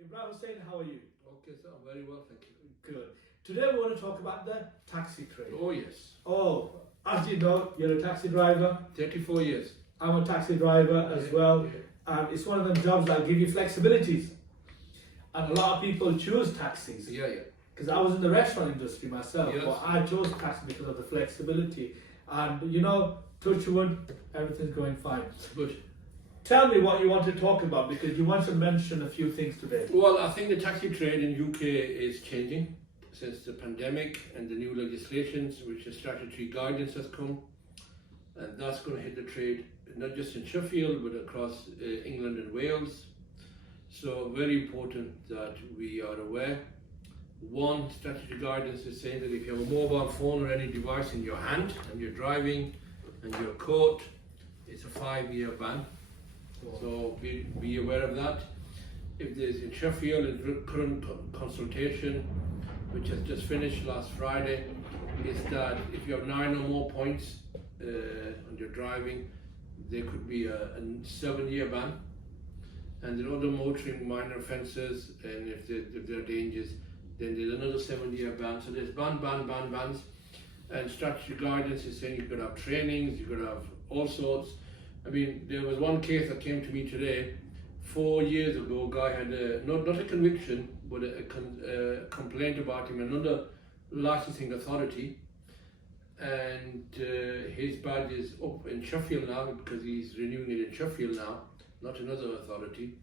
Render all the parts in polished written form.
Ibrar Hussain, how are you? Okay, sir, I'm very well, thank you. Good. Today we want to talk about the taxi trade. Oh, yes. Oh, as you know, you're a taxi driver. 34 years. I'm a taxi driver as well. And it's one of them jobs that give you flexibilities. And a lot of people choose taxis. Yeah. Because I was in the restaurant industry myself, Yes. but I chose taxi because of the flexibility. And you know, touch wood, everything's going fine. Good. Tell me what you want to talk about, because you want to mention a few things today. Well, I think the taxi trade in UK is changing since the pandemic and the new legislations, which is statutory guidance has come. And that's going to hit the trade, not just in Sheffield, but across England and Wales. So very important that we are aware. One, statutory guidance is saying that if you have a mobile phone or any device in your hand and you're driving and you're caught, it's a 5-year ban. So be aware of that. If there's in Sheffield, in current consultation, which has just finished last Friday, is that if you have 9 or more points and you're driving, there could be a 7-year ban. And there are other motoring minor offences, and if there are dangers, then there's another 7-year ban. So there's bans. And statutory guidance is saying you've got to have trainings, you've got to have all sorts. I mean, there was one case that came to me today. 4 years ago, a guy had not a conviction, but a complaint about him, another licensing authority. And his badge is up in Sheffield now because he's renewing it in Sheffield now, not another authority.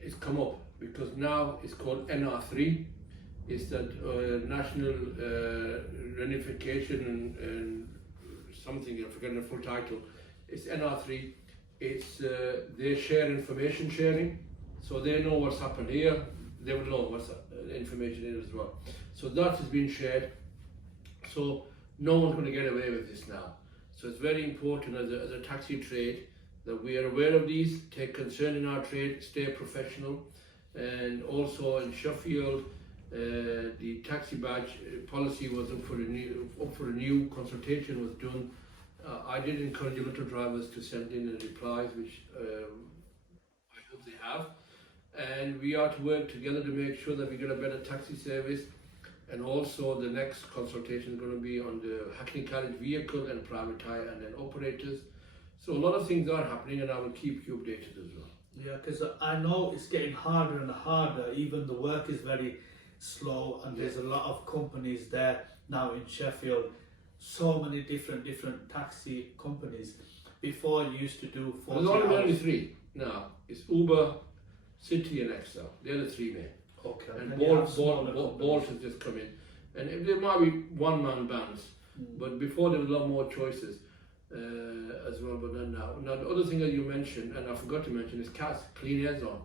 It's come up because now it's called NR3. It's that National Reunification and something, I forget the full title. It's NR3. It's they share information sharing, so they know what's happened here. They will know what's information is as well. So that has been shared. So no one's going to get away with this now. So it's very important as a taxi trade that we are aware of these, take concern in our trade, stay professional, and also in Sheffield, the taxi badge policy was up for a new consultation was done. I did encourage a lot of drivers to send in replies, which I hope they have. And we are to work together to make sure that we get a better taxi service. And also the next consultation is going to be on the Hackney carriage vehicle and private hire and then operators. So a lot of things are happening, and I will keep you updated as well. Yeah, because I know it's getting harder and harder. Even the work is very slow, and there's a lot of companies there now in Sheffield. So many different taxi companies. Before you used to do 40 There's hours. only 3 now. It's Uber, City and Excel. They're the 3 main. Okay. And Bolt has just come in. And if there might be one-man bands, but before there was a lot more choices as well. But then now the other thing that you mentioned, and I forgot to mention, is CAS, Clean Air Zone.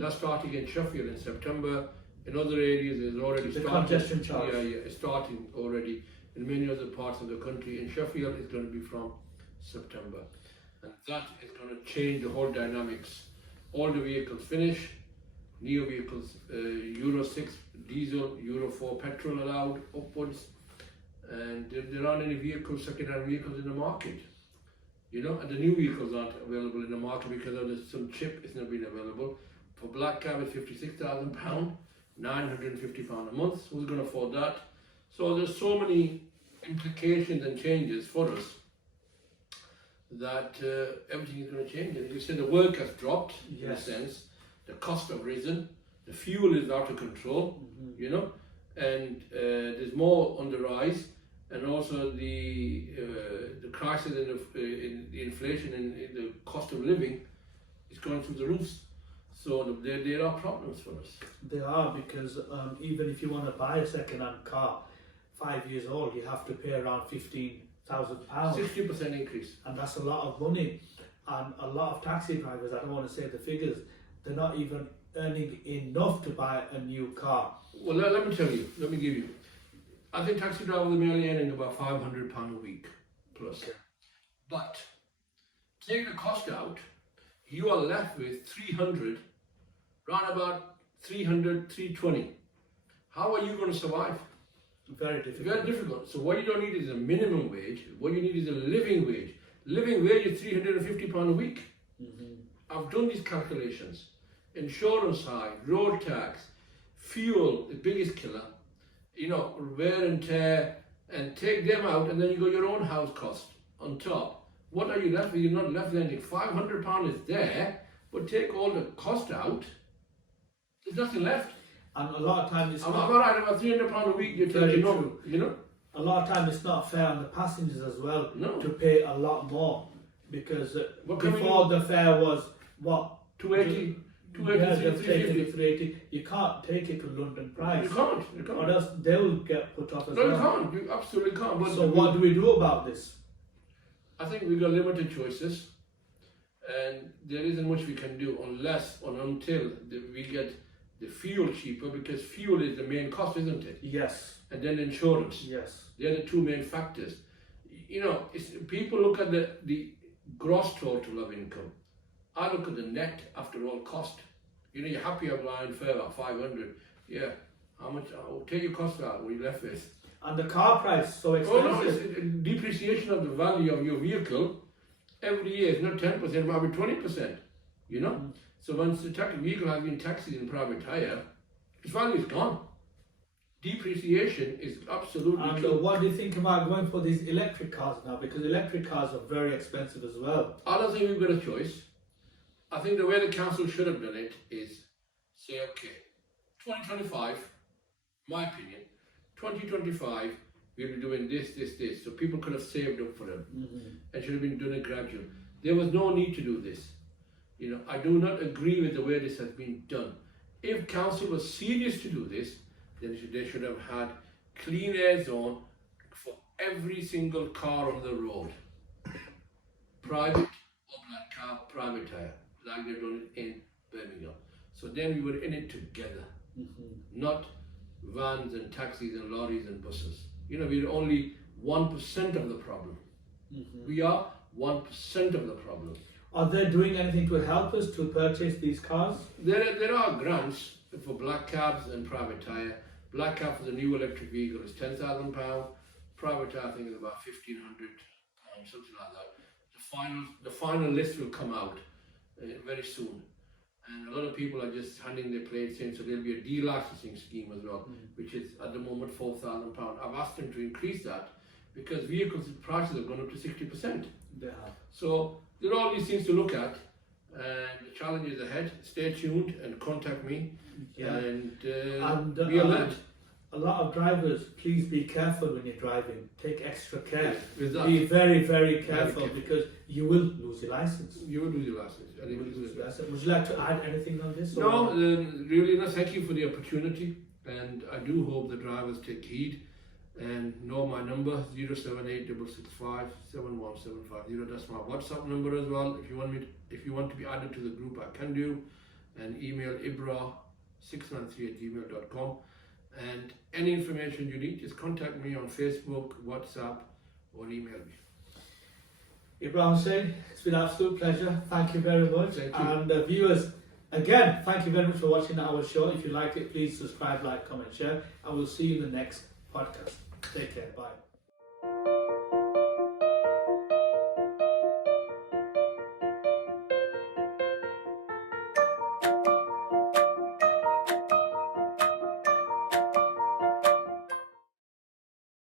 That's starting in Sheffield in September. In other areas, it's already started. Congestion charge. Yeah, it's starting already. In many other parts of the country. In Sheffield, it's going to be from September. And that is going to change the whole dynamics. All the vehicles finish, new vehicles, Euro 6 diesel, Euro 4 petrol allowed upwards. And there aren't any vehicles, second-hand vehicles in the market. You know, and the new vehicles aren't available in the market because of some chip is not being available. For black cab, it's £56,000, £950 a month. Who's going to afford that? So there's so many implications and changes for us that everything is going to change. And you said the work has dropped in a sense, the cost have risen, the fuel is out of control, you know, and there's more on the rise, and also the crisis in the inflation and the cost of living is going through the roofs. So there are problems for us. There are, because even if you want to buy a second-hand car, 5 years old, you have to pay around £15,000. 60% increase. And that's a lot of money. And a lot of taxi drivers, I don't want to say the figures, they're not even earning enough to buy a new car. Well, let me tell you, let me give you. I think taxi drivers are merely earning about £500 a week plus. Okay. But take the cost out, you are left with 300, round about 300, 320. How are you going to survive? Very difficult. Very difficult. So what you don't need is a minimum wage. What you need is a living wage. Living wage is £350 a week. I've done these calculations. insurance high, road tax, fuel, the biggest killer, you know, wear and tear, and take them out, and then you got your own house cost on top. What are you left with? You're not left with anything. £500 is there, but take all the cost out, there's nothing left. And a lot of times it's I'm not, alright, about £300 a week you're Very taking true. up, you know? a lot of times it's not fair on the passengers as well No. to pay a lot more, because What can we before the fare was what 280, yeah, they've 350. taken it 380. You can't take it to London price, You can't. or else they'll get put off as No, you well. can't. You absolutely can't. But So what do we do about this? I think we've got limited choices, and there isn't much we can do unless or until we get the fuel cheaper, because fuel is the main cost, isn't it? Yes, And then insurance. yes, They're the two main factors. You know, people look at the gross total of income. I look at the net after all cost. You know, you're happy I'm buying fare at 500. Yeah. How much? Take your cost out. What are you left with? and the car price so Oh expensive. no, it's depreciation of the value of your vehicle every year is not 10%, it might be 20%. You know? So once the vehicle has been taxed in private hire, its value is gone. Depreciation is absolutely And true. what do you think about going for these electric cars now? Because electric cars are very expensive as well. I don't think we've got a choice. I think the way the council should have done it is say, okay, 2025, my opinion, 2025, we'll be doing this. So people could have saved up for them and should have been doing it gradual. There was no need to do this. You know, I do not agree with the way this has been done. If council was serious to do this, then they should have had clean air zone for every single car on the road. Private or black car, private hire, like they've done it in Birmingham. So then we were in it together, not vans and taxis and lorries and buses. You know, we're only 1% of the problem. We are 1% of the problem. Are they doing anything to help us to purchase these cars? There are grants for black cabs and private hire. Black cab for the new electric vehicle is £10,000. Private hire, I think, is about £1,500, something like that. The final list will come out very soon. And a lot of people are just handing their plates in, so there'll be a delicensing scheme as well, which is at the moment £4,000. I've asked them to increase that because vehicles prices have gone up to 60%. Yeah. So there are all these things to look at, and the challenge is ahead. Stay tuned and contact me, and be alert. A lot of drivers, please be careful when you're driving. Take extra care. With that, Be very, very careful because you will lose your license. you will lose your license. And You it will will lose your license. Would you like to add anything on this? No, really, no, thank you for the opportunity, and I do hope the drivers take heed and know my number 078 665 That's my WhatsApp number as well. If you want to be added to the group, I can do, and email ibrar693@gmail.com. And any information you need, just contact me on Facebook, WhatsApp, or email me. Ibrar Hussain, it's been an absolute pleasure. Thank you very much. Thank you. And viewers, again, thank you very much for watching our show. If you liked it, please subscribe, like, comment, share, and we'll see you in the next podcast. Take care. Bye.